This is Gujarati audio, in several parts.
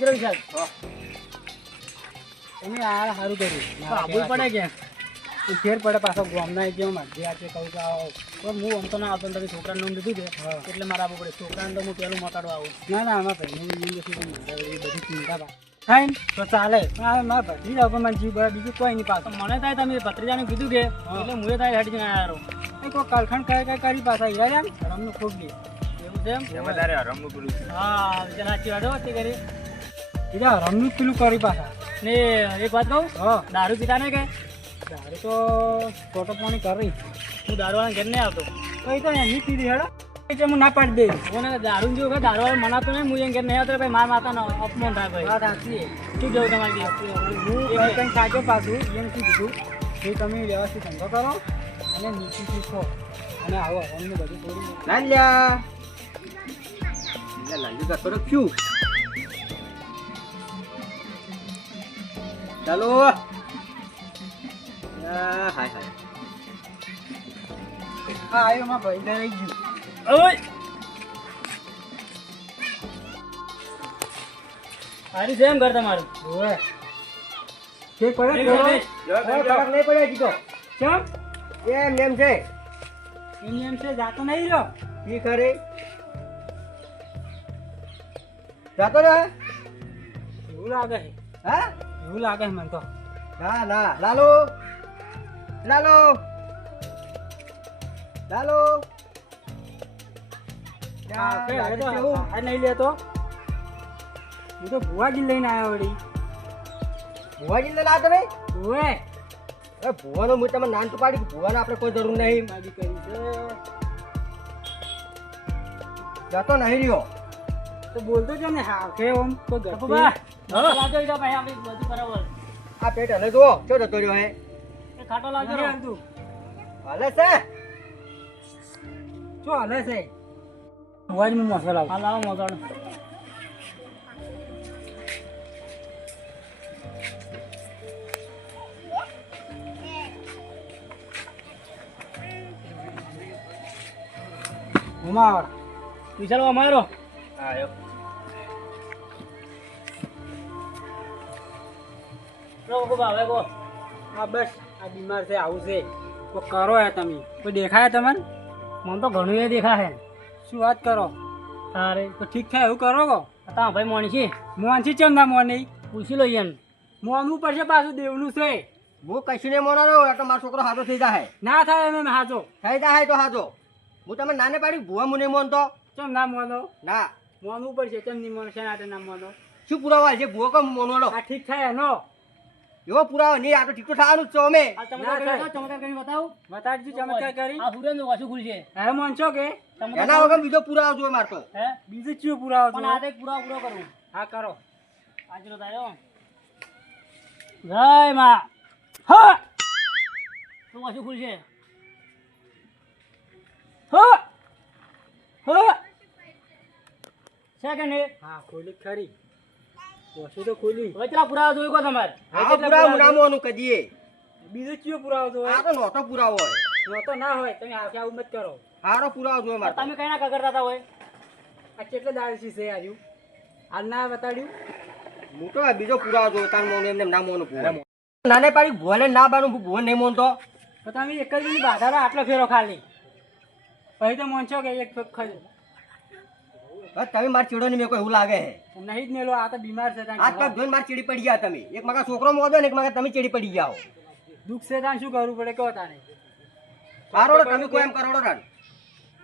આવજો વિશાલ. તમે આ સારું કર્યું. આબુ પડે કે ફેર પડે પાછો ગામના એક જેવો મારે આ કહું કે આવો પણ હું આમ તો ના આવતો ને તમે છોકરાનું નામ લીધું છે એટલે મારે આવવું પડે. છોકરાને તો હું પહેલું મતાડવા આવું. ના ના આમાં ભાઈ બધી ચિંતા થાય ને તો ચાલે હા મારા ભત્રી જાવ પણ મને જીવ બરાબર બીજું કોઈ નહીં પાછું મને થાય તમે ભત્રીજાને કીધું કે એટલે હું થાય હેડી જઈને આવ્યો. કોઈ કાલખંડ કઈ કરી પાછા યાર રમનું ખૂબ ગઈ એવું છે એમ? હા વિચાર સાચી વાત હો તે કરી. બીજા રમનું પેલું કરી પાછા ને એક વાત કહું, હા દારૂ પીતા નહીં કે દારૂ તો ફોટો પાણી કરી હું દારૂવાળા ઘેર નહીં આવતો. કઈ તો એની પીધી હેડો એટલે હું ના પાડી દઈશ. હું ને દારૂ જેવું કે દારૂવાળા મનાતો નહીં, હું એમ ઘેર નહીં આવતો ભાઈ મારા માતાનો અપમાન થાય ભાઈ. વાત સાચી શું જવું તમારી હું કંઈ સાચો પાછું એમ શું કીધું કે તમે વ્યવસ્થિત ધંધો કરો અને નીચે શીખો અને આવો અમને બધું થોડું લાલ્યા લાલ્યું કાતો રખ્યું ચાલો હાય હાય હા આવ્યો માં ભાઈ રહી ગયું. ઓય સારી છે એમ ઘર તમારું? ઓય કે પડે નહીં, થોડો? નહીં. ફરક નહીં પડે જીતો કેમ એમ છે એની એમ છે જાતો નહીં રહ્યો ઈ ખરી જાતો રે એવું લાગે છે હા એવું લાગે છે મને તો. ના ના લાલો લાલો લાલો હા, કે હવે તો કેવું? આ નહીં લેતો હું તો ભુવાજી લઈને આવ્યો વળી. ભુવાજી ને લાતો નહીં ઓય અરે ભુવાનો હું તમે નાન તો પાડી ભુવાને આપણે કોઈ જરૂર નહીં મારી કરી છે જતો નહીં રહ્યો તો બોલતો છે ને હા કે ઓમ કોઈ ગતિ બાબા હવે લાવજો ઈ તો ભાઈ આપણી બધું બરાબર. આ પેટ હલે જુઓ શું જતો રહ્યો હે એ ખાટો લાવજો નહીં રો. હાલતું. હલે છે શું હાલે છે ભુવાજી હું મસાલા હા લાવો મોગાડો. ઉમાવર વિશાલ અમારો આયો હવે કહો. આ બસ આ બીમાર છે આવું છે તો કરો યાર તમે કોઈ દેખાય તમને મને તો ઘણું એ દેખાય. શું વાત કરો તારે તો ઠીક થાય એવું કરો કો તા ભાઈ મોણી છે મોનથી ચમ ના મોની પૂછી લો એને. મોનવું પડશે પાછું દેવનું છે હું કશું નહીં મોનો રહ્યો એટલે મારો છોકરો હાજો થઈ જાય ના થાય એમ હાચો થઈ જાય તો હાજો હું તમે નાને પાડી ભુવા હું નહીં મોનતો ચમ ના મોનો ના મોનવું પડશે ચમ નહીં મોનો છે ના ના મોનો શું પુરાવા છે ભુવો કેમ મોનવાનો આ ઠીક થાય એનો એવો પુરાવા નહીં આ તો ઠીક તો થવાનું જ છો અમે આ ના ચમત્કાર થાય. કરી ચમત્કાર કરીને બતાવું. બતાડજી ચમત્કાર કરી આ સુરેન્દ્ર વાસુ ખુલશે. હવે મોનશો કે ચમત્કાર એના વગર બીજો પુરાવો જોઈએ મારતો હે બીજું ચિયો પુરાવો પણ છો આ તો એક પૂરો કરું. હા કરો આજનો તારો જય માં હા તો વાસુ ખુલશે. હા હા સેકન્ડ હે હા ખોલી ખરી ઓછું તો ખોલી વચરા પુરાવા જોયું કો તમારે? આવો પુરાવો હું ના મોનું કદીએ બીજું ચિયો પુરાવો છો આ તો નહોતો પુરાવો હોય તો ના હોય તમે આવું મત કરો સારો પુરાવો જોઈએ મારતો તમે કઈ ના કરતા હતા હોય? આ કેટલા દાળસી છે આજુ હાલ ના બતાડ્યું હું તો આ બીજો પુરાવો જોયો તાર મોનું એમને ના મોનું પુરાવો નાને પાડી ભુવાને ના બાનું ભુવા નહીં મોનતો તો તમે એક જ મિનિટ બાધા આટલો ફેરો ખાલી પછી તો મોનશો કે એક બસ તમે મારી ચીડો નહીં મેં કોઈ એવું લાગે છે નહીં જ મેલો આ તો બીમાર છે હાથ પગ જોઈને મારી ચીડી પડી ગયા તમે એક મગા છોકરો મોદો ને એક મગા તમે ચીડી પડી ગયા હો દુઃખ છે ત્યાં શું કરવું પડે કહો તાને સારો રે, તમે કોઈ એમ કરોડો રાન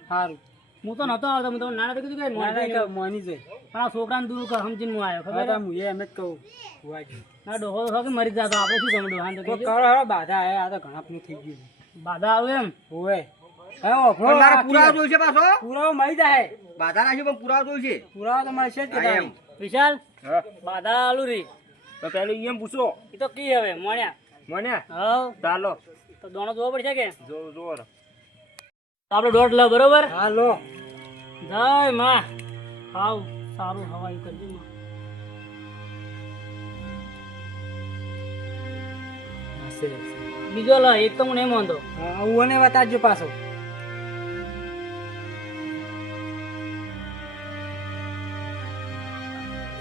સારું હું તો નતો આવતો, હું તમને ના નતું કીધું કે ના મોઢે ના મોની છે પણ આ છોકરાને દૂર કર સમજીને હું આવ્યો ખબર હું એમ જ કહું ભુવાજી ના ડોહો તો કે મરી જતો આપણે શું ગમડું હા તો તો કહેજો. કરો હવે બાધા આયા આ તો ઘણા પનું થઈ ગયું બાધા આવે એમ હોવે હવે ઓફરો પણ મારે પુરાવો જોઈશે પાછો પુરાવો મળી જાય બાધા રાખ્યું પણ પુરાવો જોઈશે પુરાવો તો મળશે જ કે હા, એમ. તારે. વિશાલ બાધા આલુ રી તો પેલું એમ પૂછો એ તો કી હવે મોણ્યા મને હવ ચાલો તો દોણો જોવો પડશે કે જો જો તો આપણે દોઢ લો બરોબર. હા લો જય માં હાવ સારું હવાઈ કરજો માં. હશે, હશે. બીજો લો એક તો હું નહીં માનતો. હા હું એને બતાવજો પાછો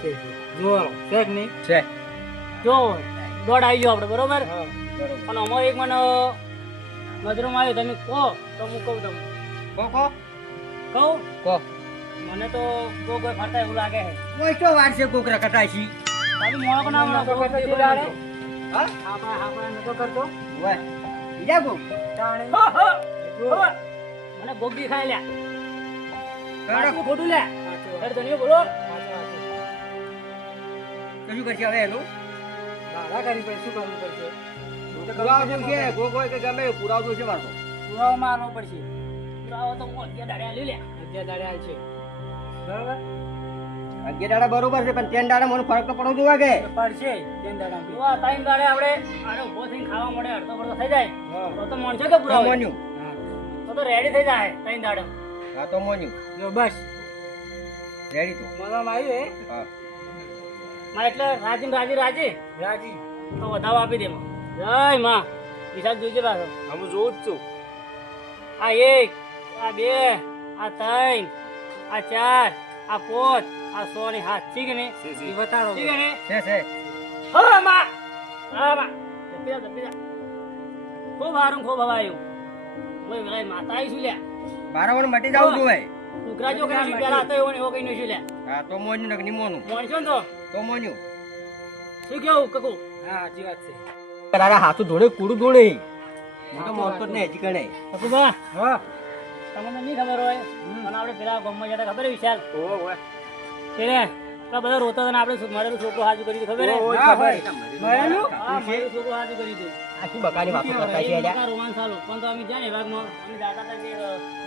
છે, છે. જુઓ છે કે નહીં? છે જો દોડ આવી ગયો આપણે બરોબર હા બરોબર. અને અમારે એક મને નજરમાં આવ્યો તમે કહો તો હું કહું તમને કહું કો મને તો કોઈ ફરતા એવું લાગે છે કોઈ તો વાર છે કોકરા કટાશી તમે મોણો ના મળો તો કરતો દેખો ચીડાડે? નહીં. હા આપણા નતો કરતો ઓય બીજા કો તાણે હો, હો, જો. હો. મને ગોગડી ખાઈ લ્યા કડક આટલું ખોટું લ્યા સાચું, અરે ધણીઓ બોલો સાચું. કશું કરશે હવે એનું દાડા કરી પછી શું કરવું પડશે? પુરાવો જેમ છે કોઈ કે ગમે એ પુરાવો છે મારતો પુરાવો મારવો પડશે. પુરાવો તો હું અગિયાર દાડે આલી લ્યા અગિયાર દાડે આલ છે બરોબર? 11 દાડા બરોબર છે પણ 10 દાડા મને ફરક તો પડવો જોવા કે તો પડશે તેમ દાડામાં. જો આ ટાઈમ દાડે આપણે આને ઊભો થઈને ખાવા મળે અડધો પડધો થઈ જાય હા. તો મોણસો કે પુરાવો મોન્યું હા. તો રેડી થઈ જાય ટાઈમ દાડે હા તો મોન્યું જો બસ રેડી તો મનમાં આવ્યું હે? હા માં એટલે રાજી ને રાજી રાજી રાજી તો વધાવો આપી દે માં જય માં હિસાબ જોઈજે પાછો હું જોઉં જ છું. આ એક આ બે આ ત્રણ આ ચાર આ પાંચ આ 100 ની હાથ ઠીક ને ઈ બતાડો. ઠીક ને છે હા માં જપી જા ખૂબ હારું ખૂબ હવાયું ઓય વેલાય માતા આવી છું લ્યા બારાવણ મટી જાવ જોવે છોકરા જો કઈ પેલા હતો એવો ને એવો કઈ નહીં લ્યા હા તો મોન્યું ને નહીં મોનું મોણસો ને તો મોન્યું શું કેવું કકુ હા સાચી વાત છે. તારા હાથું ધોળે કુડું ધોળે હું તો મોનતો જ નહીં હજી કણે કકુ બા હા તમને નહીં ખબર હોય પણ આપણે પેલા ગામમાં જતા ખબર હે વિશાલ ઓય તેને પેલા બધા રોતા હતા ને આપણે મારે છોકરો હાજુ કરી દીધું ખબર હે ઓય હા, ખબર. ભાઈ. મરેલું? હા મારે છોકરો હાજુ કરી દીધું આ શું બકાની વાતો કરતા છે અલ્યા? રોમાન ચાલુ પણ તો અમે જ્યાં ને વિભાગમાં અમે જાતા હતા કે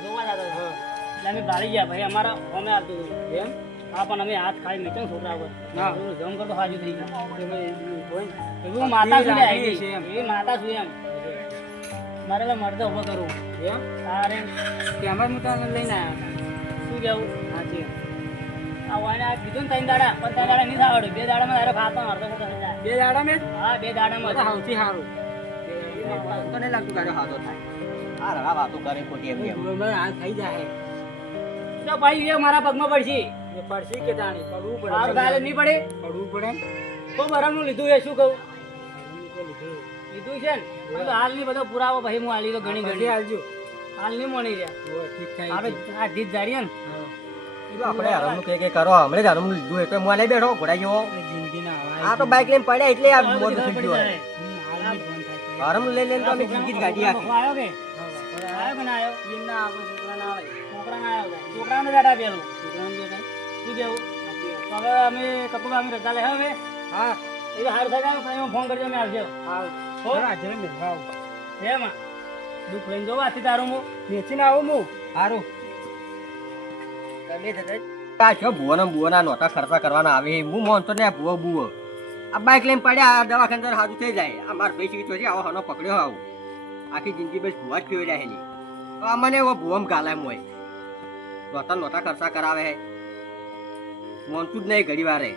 જોવા જતા હતા એટલે અમે ભાળી ગયા ભાઈ અમારા અમે આવતું હતું એમ? હા પણ અમે હાથ ખાઈ મેચો ને છોકરા ઉપર હા. જમ કરતો હાજુ થઈ ગયું તો ભાઈ હોય ને. એવું માતા શું લે લાગણી છે એમ. એવી માતા શું એમ મારે એટલે મરદો ઉભો કરવું એમ? તારે તેમાં જ હું તને લઈને આવ્યો. શું કેવું સાચી વાત. આ વાને આ કીધું ને 3 દાડા પણ 3 દાડા નહીં આવડ્યું 2 દાડામાં તારો ખાતો અડધો મોટો થઈ જાય બે દાડા મેં હા 2 દાડામાં તો સૌથી સારું. તો નહીં લાગતું કે આનો હાથો થાય આ રડા વાતો કરે ખોટી એમ કેમ બરોબર, આ થઈ જાય. તો ભાઈ એ મારા પગમાં પડશે એ પડશે કે તાણી? પડવું પડે. મારું ગાલે નહીં પડે પડવું પડે ને? તો બરામનું લીધું એ શું કહું તો લીધું. લીધું છે ને પણ તો હાલ ની બધો પુરાવો ભાઈ હું આલી તો ઘણી ઘડી ઘણી આલજો. હાલ નહીં મળી રહ્યા ઓય, ઠીક થાય આપણે છે. આ જીત જાડીએ ને હા. આપણે હરમનું કે કરો હમણે જ હરમનું લીધું એટલે હું લઈ બેઠો ઘોડા જેવો એ જિંદગીના હવા આ તો બાઈક લઈને પડ્યા એટલે આ હવે મોઢું બધી થઈ ખબર ગયું પડી હોય. જાય. હાલની બંધ થાય. હરમનું લઈ લઈને તો અમે જિંદગી જ કાઢી આખી આવ્યો કે હા, આવ્યો કે ના આવ્યો એમ ના આવે, છોકરા ના આવે. છોકરા ના આવ્યો છોકરાને બેઠા પેલું છોકરાને બે થાય. શું કેવું સાચી વાત. તો હવે અમે કપૂર અમે રજા લે હવે હા, એ સારું થઈ જાય પછી ફોન કરજો અમે આવજો આવ. હો? જરા હાજરે મેળવા આવ. એમાં દુઃખ લઈને જોવા આથી તારું હું વેચીને આવું હું. સારું તમે જતા આ શું ભુવાના નોટા ખર્ચા કરવાના આવે હું માનતો ને ભુવો ભુવો આ બાઈક લઈને પડ્યા આ દવાખાને હાજુ થઈ જાય આ માર ભાઈ શીખી આવો હનો પકડ્યો આવું આખી જિંદગી બસ ભુવા જ પીવી રહ્યા એની તો આ મને એવો ભુવમ ગાલે મોય નોટા ખર્ચા કરાવે હે માનતું જ નહીં ઘડી વારે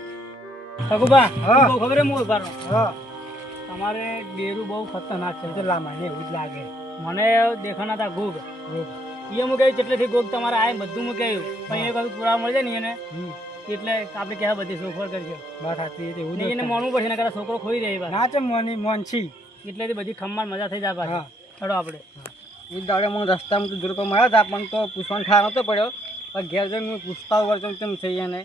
કકુબા હા. બહુ ખબર હે હું ઉભા રહું. હા, તમારે ડેરું બહુ ખતરનાક છે એ તો લાંબાને એવું જ લાગે. મને દેખાના હતા ગોગ રોગ. એ મૂકે જેટલેથી ગોગ તમારે આ બધું મૂકાયું પણ એ બધું પુરાવા મળી જાય ને એને હમ. એટલે આપણે કેવા બધી સોફળ કરજો વાત સાચી છે, એવું જ ને એને થાય. માનવું પડશે ને કદાચ છોકરો ખોઈ રહી વાત ના છે મોની મોનછી. એટલે બધી ખમ્માન મજા થઈ જાય પાછી હા. ચડો આપણે એ દાડે મને રસ્તામાં તો દૂર પર મળ્યા હતા પણ તો પૂછવાનો ઠાર નતો પડ્યો પણ ઘેર જઈને હું પૂછતા હોય તેમ થઈ એને